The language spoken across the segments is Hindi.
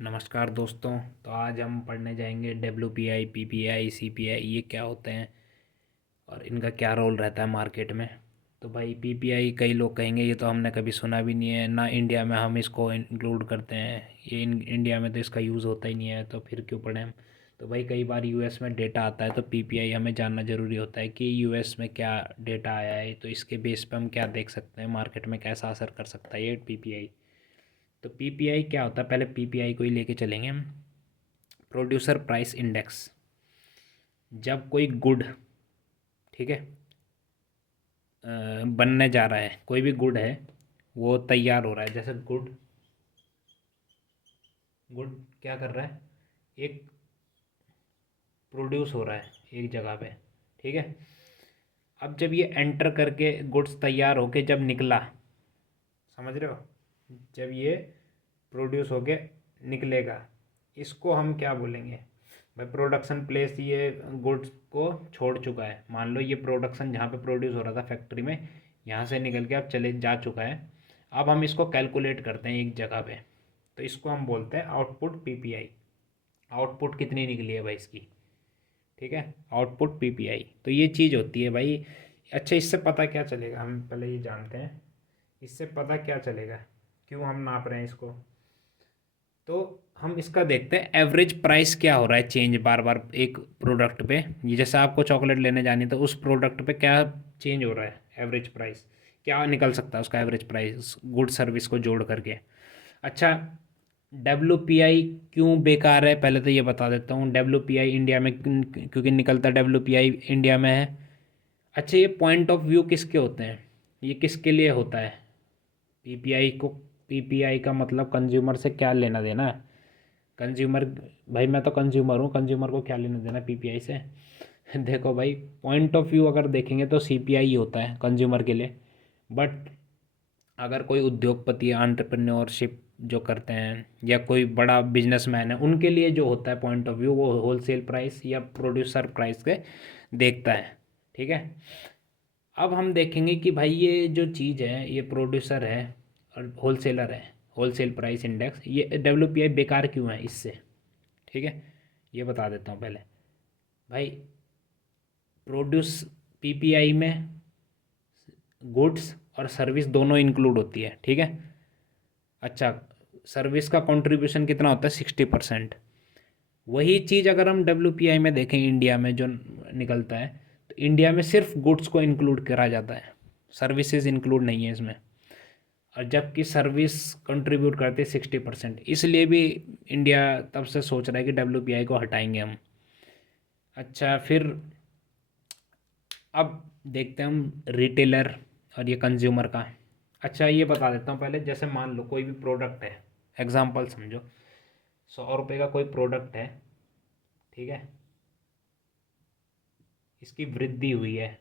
नमस्कार दोस्तों। तो आज हम पढ़ने जाएंगे WPI, PPI, CPI ये क्या होते हैं और इनका क्या रोल रहता है मार्केट में। तो भाई PPI कई लोग कहेंगे ये तो हमने कभी सुना भी नहीं है ना, इंडिया में हम इसको इंक्लूड करते हैं, ये इंडिया में तो इसका यूज़ होता ही नहीं है, तो फिर क्यों पढ़ें हम। तो भाई कई बार यूएस में डेटा आता है तो PPI हमें जानना ज़रूरी होता है कि यूएस में क्या डेटा आया है, तो इसके बेस पे हम क्या देख सकते हैं मार्केट में कैसा असर कर सकता है ये PPI। तो पीपीआई क्या होता है, पहले पीपीआई को ही लेके चलेंगे हम। Producer price index. जब कोई गुड, ठीक है, बनने जा रहा है, कोई भी गुड है वो तैयार हो रहा है, जैसे गुड गुड क्या कर रहा है, एक प्रोड्यूस हो रहा है एक जगह पे, ठीक है। अब जब ये एंटर करके गुड्स तैयार होके जब निकला, समझ रहे हो, जब ये प्रोड्यूस होके निकलेगा, इसको हम क्या बोलेंगे भाई। प्रोडक्शन प्लेस, ये गुड्स को छोड़ चुका है, मान लो ये प्रोडक्शन जहाँ पे प्रोड्यूस हो रहा था फैक्ट्री में, यहाँ से निकल के अब चले जा चुका है। अब हम इसको कैलकुलेट करते हैं एक जगह पे, तो इसको हम बोलते हैं आउटपुट पीपीआई। आउटपुट कितनी निकली है भाई इसकी, ठीक है, आउटपुट पीपीआई। तो ये चीज़ होती है भाई। अच्छा, इससे पता क्या चलेगा, हम पहले ये जानते हैं इससे पता क्या चलेगा, क्यों हम नाप रहे हैं इसको। तो हम इसका देखते हैं एवरेज प्राइस क्या हो रहा है चेंज बार बार एक प्रोडक्ट पे। ये जैसे आपको चॉकलेट लेने जानी तो उस प्रोडक्ट पे क्या चेंज हो रहा है, एवरेज प्राइस क्या निकल सकता है उसका एवरेज प्राइस गुड सर्विस को जोड़ करके। अच्छा, WPI क्यों बेकार है, पहले तो ये बता देता हूँ। WPI इंडिया में क्योंकि निकलता WPI इंडिया में है। अच्छा, ये पॉइंट ऑफ व्यू किसके होते हैं, ये किसके लिए होता है पीपीआई को। पीपीआई का मतलब कंज्यूमर से क्या लेना देना है, कंज्यूमर। भाई मैं तो कंज्यूमर हूँ, कंज्यूमर को क्या लेना देना पीपीआई से। देखो भाई, पॉइंट ऑफ व्यू अगर देखेंगे तो सीपीआई होता है कंज्यूमर के लिए, बट अगर कोई उद्योगपति एंटरप्रेन्योरशिप जो करते हैं या कोई बड़ा बिजनेसमैन है उनके लिए जो होता है पॉइंट ऑफ व्यू, वो होलसेल प्राइस या प्रोड्यूसर प्राइस के देखता है, ठीक है। अब हम देखेंगे कि भाई ये जो चीज़ है, ये प्रोड्यूसर है और होलसेलर है, होलसेल प्राइस इंडेक्स, ये WPI बेकार क्यों है इससे, ठीक है। ये बता देता हूँ पहले भाई। प्रोड्यूस पीपीआई में गुड्स और सर्विस दोनों इंक्लूड होती है, ठीक है। अच्छा, सर्विस का कंट्रीब्यूशन कितना होता है, 60%। वही चीज़ अगर हम WPI में देखें इंडिया में जो निकलता है, तो इंडिया में सिर्फ गुड्स को इंक्लूड करा जाता है, सर्विसेज इंक्लूड नहीं है इसमें। और जबकि सर्विस कंट्रीब्यूट करती है 60%, इसलिए भी इंडिया तब से सोच रहा है कि WPI को हटाएंगे हम। अच्छा, फिर अब देखते हैं हम रिटेलर और ये कंज्यूमर का। अच्छा, ये बता देता हूँ पहले, जैसे मान लो कोई भी प्रोडक्ट है, एग्जांपल समझो, 100 रुपये का कोई प्रोडक्ट है, ठीक है, इसकी वृद्धि हुई है,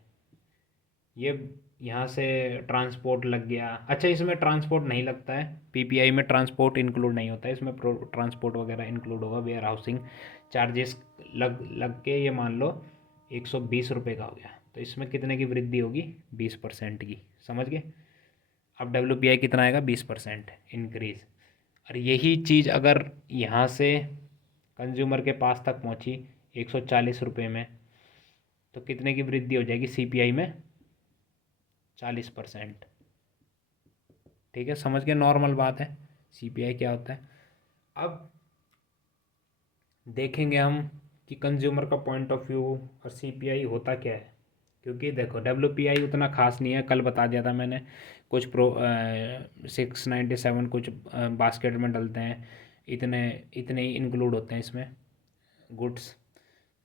ये यहाँ से ट्रांसपोर्ट लग गया। अच्छा, इसमें ट्रांसपोर्ट नहीं लगता है, पीपीआई में ट्रांसपोर्ट इंक्लूड नहीं होता है, इसमें ट्रांसपोर्ट वगैरह इंक्लूड होगा, वेयर हाउसिंग चार्जेस लग लग के ये मान लो 120 रुपये का हो गया, तो इसमें कितने की वृद्धि होगी, 20% की, समझ गए। अब WPI कितना आएगा, 20% इंक्रीज। और यही चीज़ अगर यहाँ से कंज्यूमर के पास तक पहुँची 140 रुपये में, तो कितने की वृद्धि हो जाएगी CPI में, 40%, ठीक है, समझ के, नॉर्मल बात है। CPI क्या होता है, अब देखेंगे हम कि कंज्यूमर का पॉइंट ऑफ व्यू और CPI होता क्या है। क्योंकि देखो WPI उतना खास नहीं है, कल बता दिया था मैंने, कुछ 697 कुछ बास्केट में डलते हैं, इतने इतने ही इंक्लूड होते हैं इसमें गुड्स।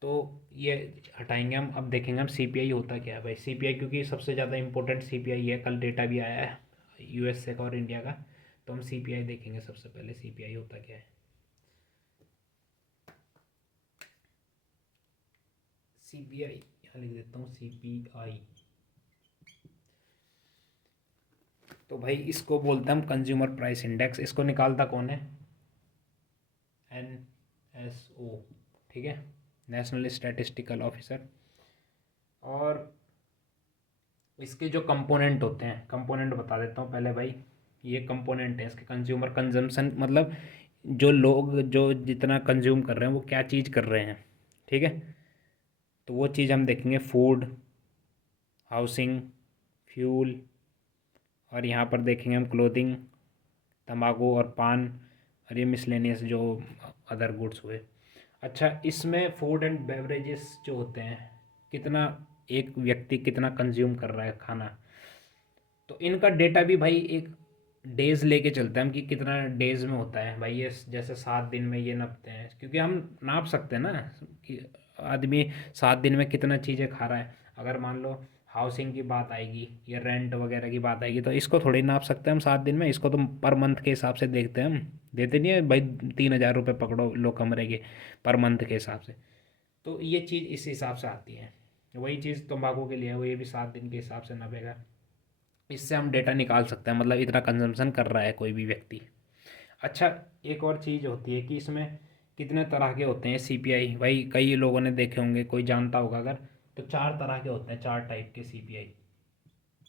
तो ये हटाएंगे हम, अब देखेंगे हम CPI होता क्या है भाई। CPI क्योंकि सबसे ज़्यादा इंपॉर्टेंट CPI है, कल डेटा भी आया है USA का और इंडिया का, तो हम CPI देखेंगे सबसे पहले, CPI होता क्या है। CPI यहाँ लिख देता हूँ, CPI। तो भाई इसको बोलते हैं हम कंज्यूमर प्राइस इंडेक्स, इसको निकालता कौन है, NSO, ठीक है, नेशनल स्टैटिस्टिकल ऑफिसर। और इसके जो कंपोनेंट होते हैं, कंपोनेंट बता देता हूँ पहले भाई। ये कंपोनेंट है इसके, कंज्यूमर कंजम्पशन मतलब जो लोग जो जितना कंज्यूम कर रहे हैं वो क्या चीज़ कर रहे हैं, ठीक है। तो वो चीज़ हम देखेंगे, फूड, हाउसिंग, फ्यूल, और यहाँ पर देखेंगे हम क्लोथिंग, तंबाकू और पान, और ये मिसलेनियस जो अदर गुड्स हुए। अच्छा, इसमें फूड एंड बेवरेजेस जो होते हैं, कितना एक व्यक्ति कितना कंज्यूम कर रहा है खाना, तो इनका डेटा भी भाई एक डेज लेके चलते हैं हम कि कितना डेज में होता है भाई, ये जैसे 7 दिन में ये नापते हैं, क्योंकि हम नाप सकते हैं ना कि आदमी 7 दिन में कितना चीज़ें खा रहा है। अगर मान लो हाउसिंग की बात आएगी या रेंट वगैरह की बात आएगी, तो इसको थोड़ी नाप सकते हैं हम 7 दिन में, इसको तो पर मंथ के हिसाब से देखते हैं हम। देते नहीं है भाई, 3,000 रुपये पकड़ो लो कमरे के, पर मंथ के हिसाब से। तो ये चीज़ इस हिसाब से आती है। वही चीज़ तंबाकू के लिए है, वो ये भी 7 दिन के हिसाब से नापेगा। इससे हम डेटा निकाल सकते हैं, मतलब इतना कंजम्पशन कर रहा है कोई भी व्यक्ति। अच्छा, एक और चीज़ होती है कि इसमें कितने तरह के होते हैं सीपीआई। भाई कई लोगों ने देखे होंगे, कोई जानता होगा अगर, तो 4 तरह के होते हैं, 4 टाइप के सीपीआई।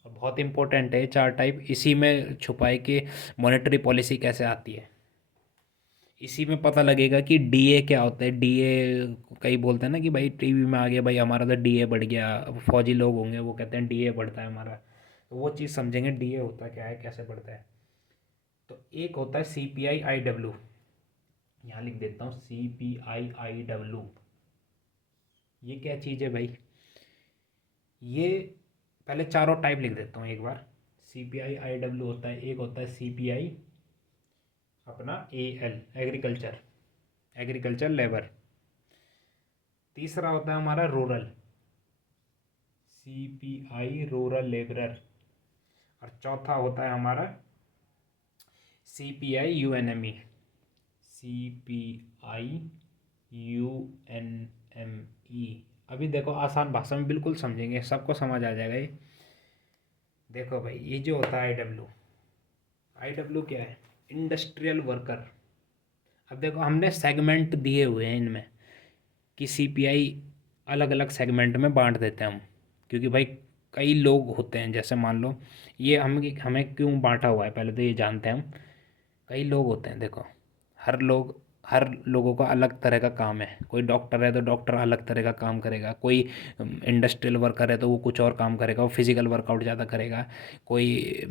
और बहुत इंपॉर्टेंट है ये 4 टाइप, इसी में छुपा है कि मॉनेटरी पॉलिसी कैसे आती है। इसी में पता लगेगा कि डीए क्या होता है। डीए कई बोलते हैं ना कि भाई टीवी में आ गया भाई हमारा तो डीए बढ़ गया, अब फौजी लोग होंगे वो कहते हैं डीए बढ़ता है हमारा, तो वो चीज़ समझेंगे डीए होता क्या है, कैसे बढ़ता है। तो एक होता है CPI-IW, यहाँ लिख देता हूँ CPI-IW। ये क्या चीज़ है भाई, ये पहले चारों टाइप लिख देता हूँ एक बार। CPI-IW होता है, एक होता है CPI अपना AL, एग्रीकल्चर, एग्रीकल्चर लेबर। तीसरा होता है हमारा रूरल, CPI रूरल लेबरर। और चौथा होता है हमारा CPI-UNME, CPI-UNME। अभी देखो आसान भाषा में बिल्कुल समझेंगे, सबको समझ आ जाएगा ये। देखो भाई, ये जो होता है IW, IW क्या है, इंडस्ट्रियल वर्कर। अब देखो हमने सेगमेंट दिए हुए हैं इनमें कि सीपीआई अलग अलग सेगमेंट में बांट देते हैं हम, क्योंकि भाई कई लोग होते हैं, जैसे मान लो ये हम हमें क्यों बांटा हुआ है पहले तो ये जानते हैं हम। कई लोग होते हैं देखो, हर लोगों का अलग तरह का काम है। कोई डॉक्टर है तो डॉक्टर अलग तरह का काम करेगा, कोई इंडस्ट्रियल वर्कर है तो वो कुछ और काम करेगा, वो फिजिकल वर्कआउट ज़्यादा करेगा। कोई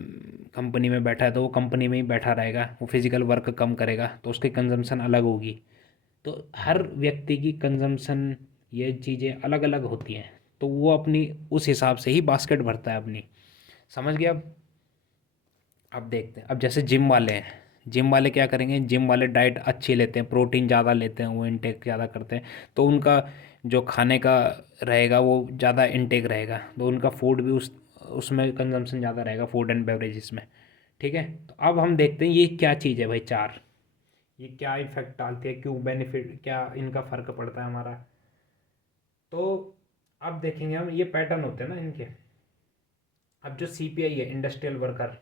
कंपनी में बैठा है तो वो कंपनी में ही बैठा रहेगा, वो फिजिकल वर्क कम करेगा, तो उसकी कंजम्पशन अलग होगी। तो हर व्यक्ति की कंजम्पशन, ये चीज़ें अलग अलग होती हैं, तो वो अपनी उस हिसाब से ही बास्केट भरता है अपनी। समझ गया। अब देखते हैं, अब जैसे जिम वाले हैं, जिम वाले क्या करेंगे, जिम वाले डाइट अच्छी लेते हैं, प्रोटीन ज़्यादा लेते हैं, वो इनटेक ज़्यादा करते हैं, तो उनका जो खाने का रहेगा वो ज़्यादा इनटेक रहेगा, तो उनका फूड भी उसमें कंजम्पशन ज़्यादा रहेगा, फूड एंड बेवरेजेस में। ठीक है, तो अब हम देखते हैं ये क्या चीज़ है भाई, चार, ये क्या इफेक्ट डालती है, क्यों बेनिफिट, क्या इनका फ़र्क पड़ता है हमारा। तो अब देखेंगे हम, ये पैटर्न होते हैं ना इनके। अब जो सीपीआई है, इंडस्ट्रियल वर्कर,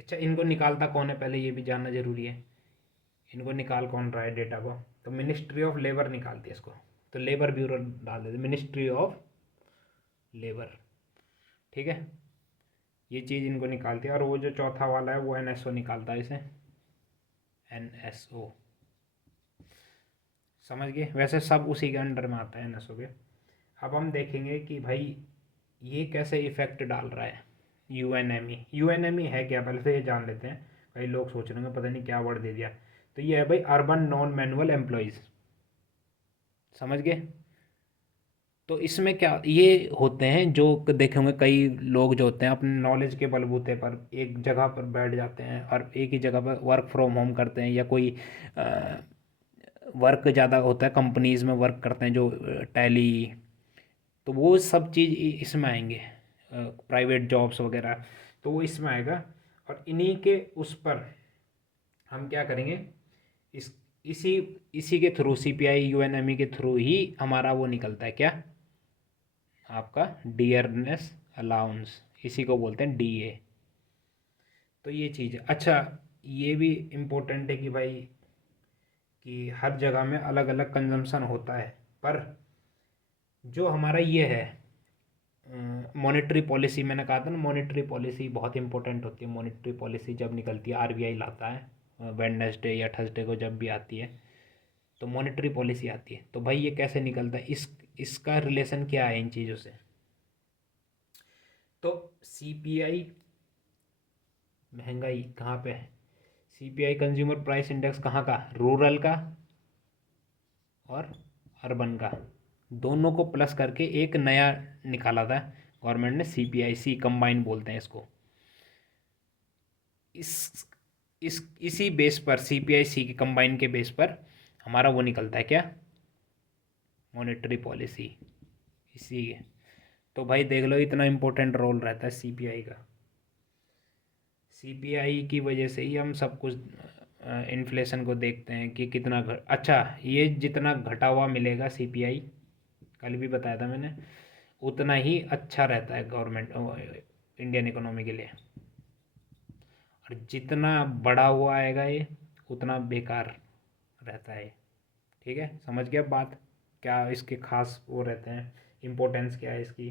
अच्छा इनको निकालता कौन है पहले ये भी जानना जरूरी है। इनको निकाल कौन रहा है डेटा को, तो मिनिस्ट्री ऑफ लेबर निकालती है इसको, तो लेबर ब्यूरो डाल देते, मिनिस्ट्री ऑफ लेबर। ठीक है, ये चीज़ इनको निकालती है। और वो जो चौथा वाला है वो एनएसओ निकालता है इसे, एनएसओ। समझ गए, वैसे सब उसी के अंडर में आता है एनएसओ के। अब हम देखेंगे कि भाई ये कैसे इफेक्ट डाल रहा है। यूएनएमई, यूएनएमई है क्या पहले तो ये जान लेते हैं, कई लोग सोच रहे हैं पता नहीं क्या वर्ड दे दिया। तो ये है भाई अर्बन नॉन मैनुअल एम्प्लॉयज़। समझ गए। तो इसमें क्या ये होते हैं जो देखे होंगे, कई लोग जो होते हैं अपने नॉलेज के बलबूते पर एक जगह पर बैठ जाते हैं और एक ही जगह पर वर्क फ्रॉम होम करते हैं, या कोई वर्क ज़्यादा होता है कंपनीज़ में वर्क करते हैं जो टैली, तो वो सब चीज़ इसमें आएंगे, प्राइवेट जॉब्स वगैरह, तो वो इसमें आएगा। और इन्हीं के उस पर हम क्या करेंगे, इस इसी इसी के थ्रू सीपीआई यूएनएमई के थ्रू ही हमारा वो निकलता है क्या, आपका डियरनेस अलाउंस, इसी को बोलते हैं डीए। तो ये चीज़ है। अच्छा, ये भी इम्पोर्टेंट है कि भाई कि हर जगह में अलग अलग कंजम्पशन होता है, पर जो हमारा ये है मॉनेटरी पॉलिसी, मैंने कहा था ना मॉनेटरी पॉलिसी बहुत इंपॉर्टेंट होती है। मॉनेटरी पॉलिसी जब निकलती है, आरबीआई लाता है, वेडनेसडे या थर्सडे को जब भी आती है तो मॉनेटरी पॉलिसी आती है। तो भाई ये कैसे निकलता है, इसका रिलेशन क्या है इन चीज़ों से। तो सीपीआई महंगाई कहाँ पे है, सीपीआई कंज्यूमर प्राइस इंडेक्स कहाँ का, रूरल का और अर्बन का, दोनों को प्लस करके एक नया निकाला था गवर्नमेंट ने, सीपीआईसी कंबाइन बोलते हैं इसको। इसी बेस पर, सीपीआईसी के कंबाइन के बेस पर हमारा वो निकलता है क्या, मॉनेटरी पॉलिसी। इसी तो भाई देख लो इतना इम्पोर्टेंट रोल रहता है सीपीआई का। सीपीआई की वजह से ही हम सब कुछ इन्फ्लेशन को देखते हैं कि कितना अच्छा ये जितना घटा हुआ मिलेगा सीपीआई, कल भी बताया था मैंने, उतना ही अच्छा रहता है गवर्नमेंट इंडियन इकोनॉमी के लिए। और जितना बढ़ा हुआ आएगा ये उतना बेकार रहता है। ठीक है, समझ गया बात, क्या इसके खास वो रहते हैं, इम्पोर्टेंस क्या है इसकी।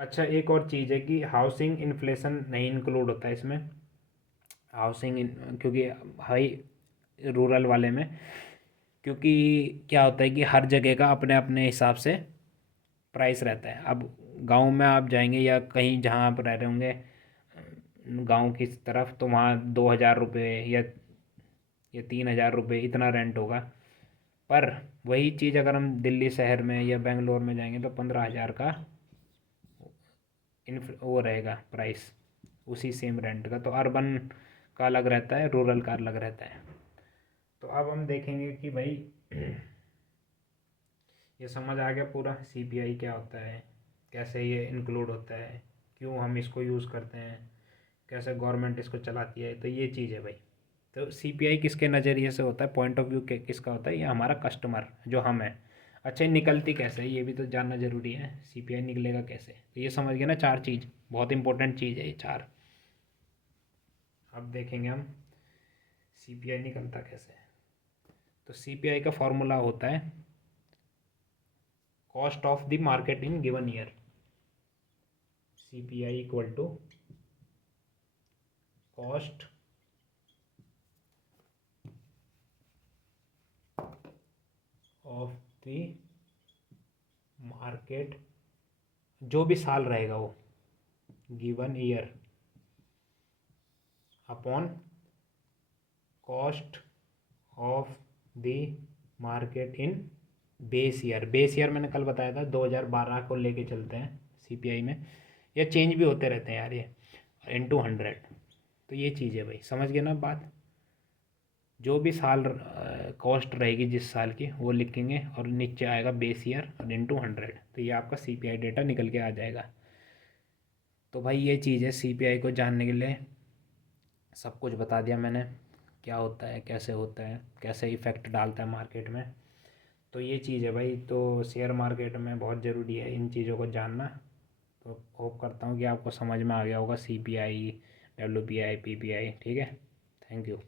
अच्छा एक और चीज़ है कि हाउसिंग इन्फ्लेशन नहीं इंक्लूड होता है इसमें, क्योंकि हाई रूरल वाले में, क्योंकि क्या होता है कि हर जगह का अपने अपने हिसाब से प्राइस रहता है। अब गांव में आप जाएंगे या कहीं जहाँ आप रह रहे होंगे गांव की तरफ, तो वहाँ 2,000 रुपये या 3,000 रुपये इतना रेंट होगा। पर वही चीज़ अगर हम दिल्ली शहर में या बेंगलोर में जाएंगे तो 15,000 का वो रहेगा प्राइस, उसी सेम रेंट का। तो अर्बन का अलग रहता है, रूरल का अलग रहता है। तो अब हम देखेंगे कि भाई ये समझ आ गया पूरा सीपीआई क्या होता है, कैसे ये इंक्लूड होता है, क्यों हम इसको यूज़ करते हैं, कैसे गवर्नमेंट इसको चलाती है। तो ये चीज़ है भाई। तो सीपीआई किसके नज़रिए से होता है, पॉइंट ऑफ व्यू किसका होता है, ये हमारा कस्टमर जो हम है। अच्छा निकलती कैसे है ये भी तो जानना ज़रूरी है, सीपीआई निकलेगा कैसे। तो ये समझ गए ना, चार चीज़ बहुत इंपॉर्टेंट चीज़ है ये चार। अब देखेंगे हम सीपीआई निकलता कैसे है। तो सीपीआई का फॉर्मूला होता है cost of the market in given year, CPI equal to cost of the market, जो भी साल रहेगा वो, given year, upon cost of the market in base year. Base year मैंने कल बताया था 2012 को लेके चलते हैं सीपीआई में, या चेंज भी होते रहते हैं यार ये, इनटू 100। तो ये चीज़ है भाई, समझ गए ना बात। जो भी साल कॉस्ट रहेगी जिस साल की वो लिखेंगे और नीचे आएगा बेस ईयर और इनटू 100, तो ये आपका सीपीआई डेटा निकल के आ जाएगा। तो भाई ये चीज़ है, सीपीआई को जानने के लिए सब कुछ बता दिया मैंने, क्या होता है, कैसे होता है, कैसे इफ़ेक्ट डालता है मार्केट में। तो ये चीज़ है भाई, तो शेयर मार्केट में बहुत ज़रूरी है इन चीज़ों को जानना। तो होप करता हूँ कि आपको समझ में आ गया होगा सीपीआई, डब्ल्यूपीआई, पीपीआई। ठीक है, थैंक यू।